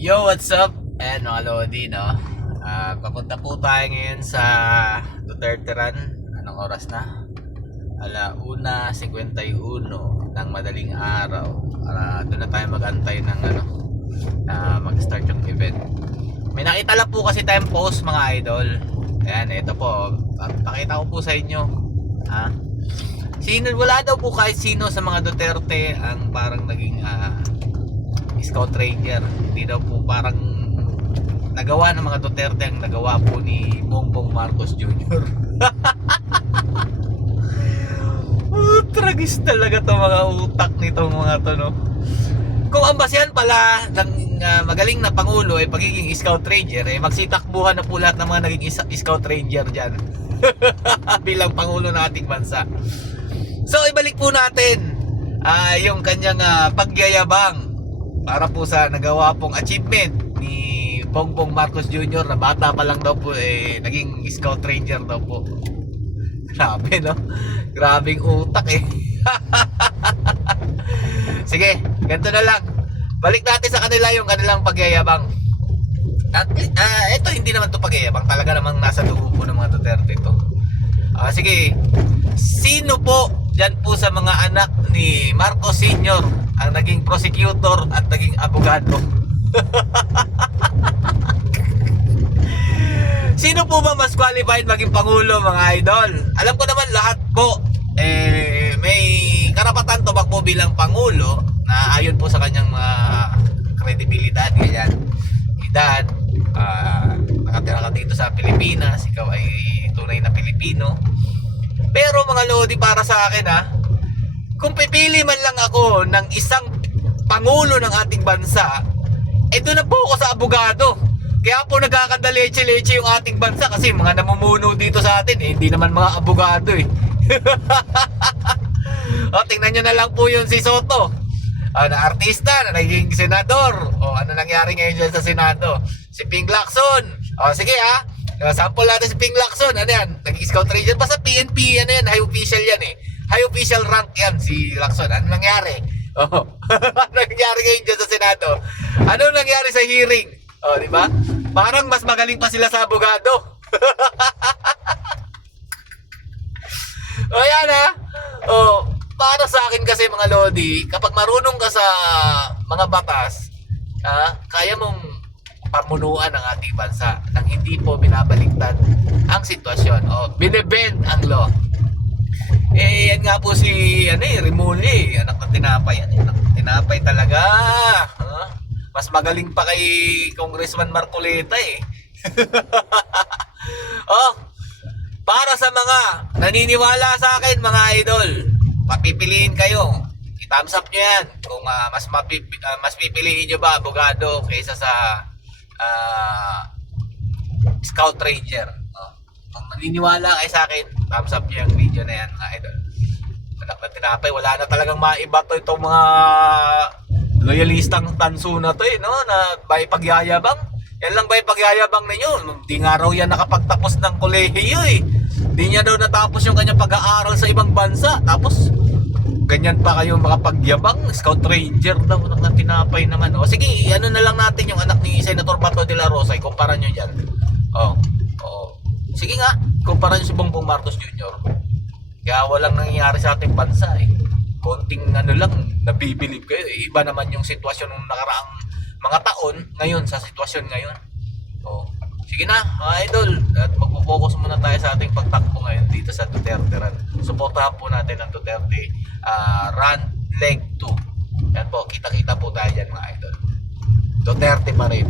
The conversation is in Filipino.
Yo, what's up? And mga Lodi, no? Ah, papunta po tayo ngayon sa Duterte Run. Anong oras na? Ala, una 51 ng madaling araw. Para doon na tayo mag-antay ng ano, na mag-start yung event. May nakita lang po kasi tayong post mga idol. Ayan, ito po. Pakita ko po sa inyo. Ha? Sino, wala daw po kahit sino sa mga Duterte ang parang naging ah, scout ranger. Hindi daw po parang nagawa ng mga Duterte ang nagawa po ni Bongbong Marcos Jr. oh, tragis talaga to mga utak nitong mga to no. Kung ang basihan pala ng ah, magaling na pangulo ay pagiging scout ranger eh magsitakbuhan na po lahat ng mga naging scout ranger diyan bilang pangulo ng ating bansa. So ibalik po natin ah, yung kanyang ah, pagyayabang para po sa nagawa pong achievement ni Bongbong Marcos Jr. na bata pa lang daw po eh naging scout ranger daw po. Grabe no? Grabing utak eh. Sige, ganito na lang. Balik natin sa kanila yung kanilang pagyayabang. At ah, ito hindi naman to pagyayabang, talaga namang nasa dugo po ng mga Duterte ito. Ah, sige, sino po dyan po sa mga anak ni Marcos Sr. ang naging prosecutor at naging abogado? Sino po ba mas qualified maging pangulo mga idol? Alam ko naman lahat po eh, may karapatan tumakbo bilang pangulo na ayon po sa kanyang mga kredibilidad ganyan. Edad, ah, nakatira ka dito sa Pilipinas, ikaw ay tunay na Pilipino. Pero mga lodi para sa akin ha, kung pipili man lang ako ng isang pangulo ng ating bansa, eh doon na po ako sa abogado. Kaya po nagkakadaleche-leche yung ating bansa kasi mga namumuno dito sa atin eh, hindi naman mga abogado eh. o, tingnan nyo na lang po yun si Soto. Ah, na artista na naging senador. O, ano nangyari ngayon dyan sa Senado? Si Ping Lacson. O, sige ha. Uh, sample natin si Ping Lacson. Ano yan? Naging scout ranger. Basta PNP, ano yan? High official yan eh. High official rank yan si Lacson. Ano nangyari? Oh. ano nangyari ngayon dyan sa Senado? Ano nangyari sa hearing? Oh, di ba? Parang mas magaling pa sila sa abogado. o yan ha. Oh, para sa akin kasi mga lodi, kapag marunong ka sa mga batas, ah, kaya mong pamunuan ang ating bansa nang hindi po binabaliktad ang sitwasyon o binebend ang law. Eh, yan nga po si, ano eh, Rimuli, anak ng tinapay. Yan, anak ng tinapay talaga. Ha? Mas magaling pa kay Congressman Marcoleta eh. oh, para sa mga naniniwala sa akin, mga idol, papipiliin kayo. I-thumbs up nyo yan. Kung ah, mas, mapip- ah, mas pipiliin nyo ba abogado kaysa sa ah, scout ranger. Oh. Kung naniniwala kayo sa akin, thumbs up nyo yung video na yan, mga idol. Anak na tinapay, wala na talagang maiba to itong mga loyalistang tanso na to eh, no? Na by pagyayabang. Yan lang by pagyayabang ninyo. Hindi nga raw yan nakapagtapos ng kolehiyo eh. Hindi niya daw natapos yung kanyang pag-aaral sa ibang bansa. Tapos, ganyan pa kayo makapagyabang. Scout Ranger daw anak ng tinapay naman. O sige, ano na lang natin yung anak ni Senator Bato de la Rosa. Ikumpara nyo yan. Oh, oh. Sige nga, kumpara nyo si Bongbong Marcos Jr. Kaya walang nangyayari sa ating bansa eh. Konting ano lang, nabibilib kayo. Iba naman yung sitwasyon ng nakaraang mga taon ngayon sa sitwasyon ngayon. Oh. Sige na, mga idol. At magpo-focus muna tayo sa ating pagtakbo ngayon dito sa Duterte Run. Suportahan po natin ang Duterte ah, Run Leg 2. Yan po, kita-kita po tayo dyan mga idol. Duterte pa rin.